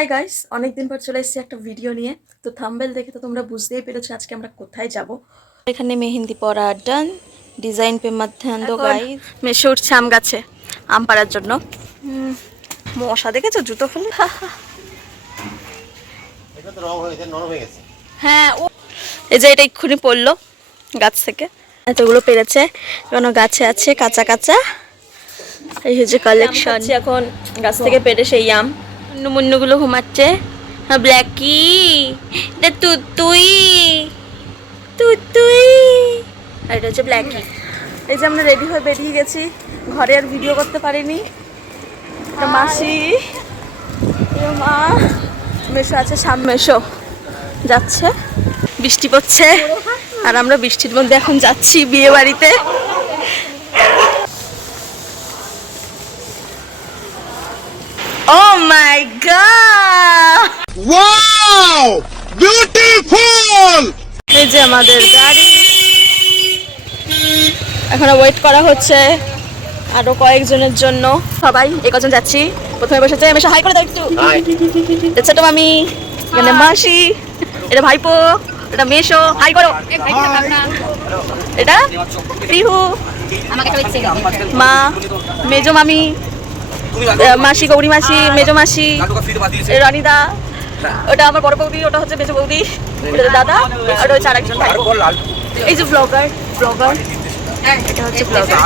Hi guys, অনেকদিন পর চলে এসেছি একটা ভিডিও নিয়ে। তো থাম্বনেল দেখে তো তোমরা বুঝতেই পেরেছো আজকে আমরা কোথায় যাব। এখানে মেহেন্দি পরা ডান, ডিজাইন পে মত ধ্যান দো গাইস। মেশে উঠছে আম গাছে আম পাড়ার জন্য। মশা দেখেছো জুতো ফেলে? এটা তো রং হয়েছে, নরম হয়ে গেছে। হ্যাঁ, ও এই যে এটা এক্ষুনি পড়লো গাছ থেকে, এতগুলো পেরেছে, এখনো গাছে আছে কাঁচা কাঁচা। এই হচ্ছে কালেকশন এখন গাছ থেকে পেরে সেই আম। মুন্নুগুলো ঘুমাচ্ছে। ব্ল্যাকি, এটা তুই তুই। আর এটা হচ্ছে ব্ল্যাকি। এই যে আমরা রেডি হয়ে বেরিয়ে গেছি, ঘরে আর ভিডিও করতে পারিনি। মাসি, মা, মেশো আছে সামনে, মেশো যাচ্ছে, বৃষ্টি পড়ছে আর আমরা বৃষ্টির মধ্যে এখন যাচ্ছি বিয়ে বাড়িতে। Oh my god! Wow! Beautiful! এই যে আমাদের গাড়ি, এখন ওয়েট করা হচ্ছে আরো কয়েকজনের জন্য। সবাই এই কজন যাচ্ছি। প্রথমে বসেছে মেশো, হাই করে দাও একটু। ছোট মামি, এখানে মাসি, এটা ভাইপো, এটা মেশো, হাই করো। এটা পিহু, মা, মেজো মামি, মাসি, গৌরী মাসি, মেজো মাসি, রনিদা, ওটা আমার বড় বৌদি, ওটা হচ্ছে মেজো বৌদি, এটা দাদা, আর ওটা হচ্ছে আরেকজন ভাই। এই যে ব্লগার, এটা হচ্ছে ব্লগার।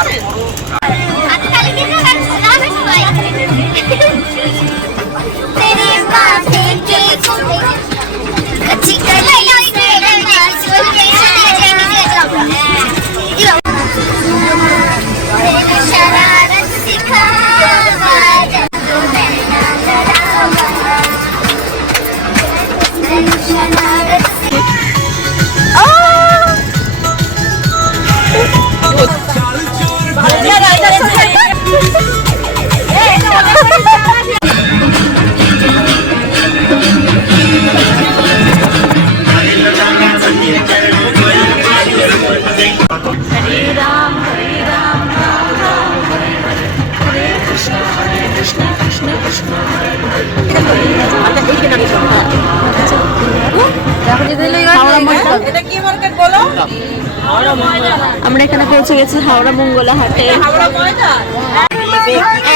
আমরা এখানে পৌঁছে গেছি হাওড়া মঙ্গলা হাটে।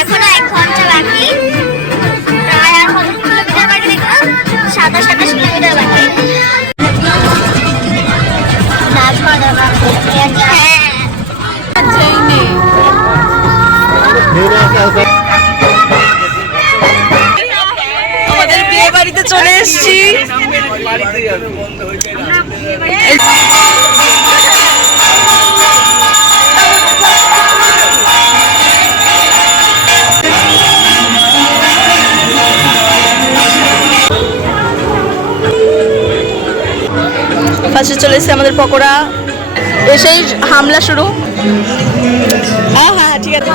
এখন 1 ঘন্টা বাকি, প্রায় আর কত কিলোমিটার বাকি দেখলাম? 27 কিলোমিটার বাকি। আমাদের বিয়ে বাড়িতে চলে এসেছি। ফার্স্টে চলে এসেছে আমাদের পকোড়া, এসেই হামলা শুরু। হ্যাঁ হ্যাঁ ঠিক আছে।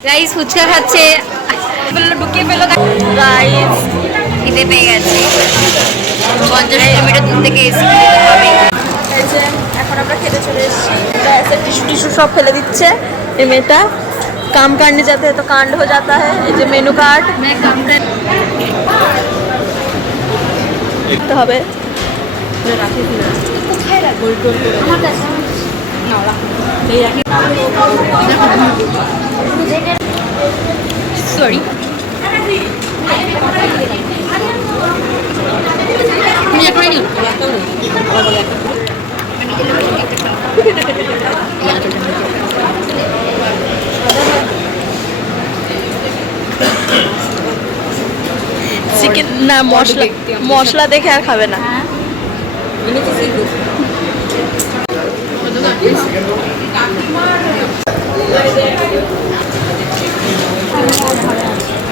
গাইস ফুচকা খাচ্ছে, ঢুকিয়ে ফেলো গাইস, খিদে পেয়ে গেছে। 50 কিলোমিটার দূর থেকে এসে এখন আমরা খেতে চলে এসেছি। টিস্যু সব ফেলে দিচ্ছে এই মেয়েটা। काम करने जाते हैं तो कांड हो जाता है। ये जो मेनू कार्ड देखते হবে। সরি চিকেন না, মশলা মশলা দেখে আর খাবে না।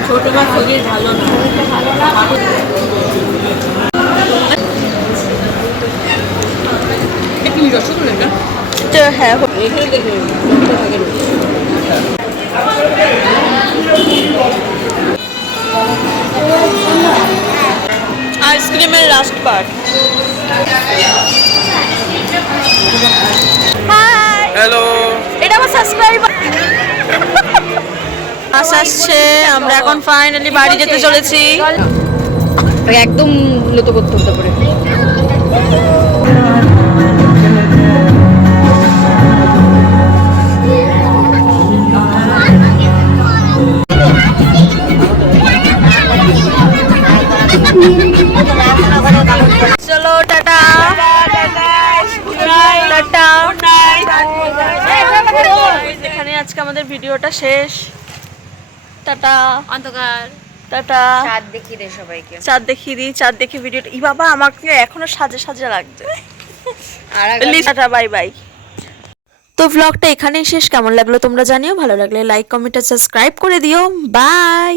ছোট মাছ ভালো না, হ্যাঁ আইসক্রিমের লাস্ট পার্ট। Hi hello. এটা আমার সাবস্ক্রাইবার আসছে। আমরা এখন ফাইনালি বাড়ি যেতে চলেছি। একদম লত করতে হতে পারে। চলো টাটা টাটা। এখানে আজকে আমাদের ভিডিওটা শেষ। টাটা অন্ধকার টাটা। চাঁদ দেখিয়ে দে সবাইকে। চাঁদ দেখিয়ে দিই, চাঁদ দেখে ভিডিওটা। ই বাবা আমাকে এখনো সাজে সাজে লাগছে। আর টাটা বাই বাই। তো ভ্লগটা এখানেই শেষ। কেমন লাগলো তোমরা জানিও, ভালো লাগলে লাইক কমেন্ট আর সাবস্ক্রাইব করে দিও। বাই।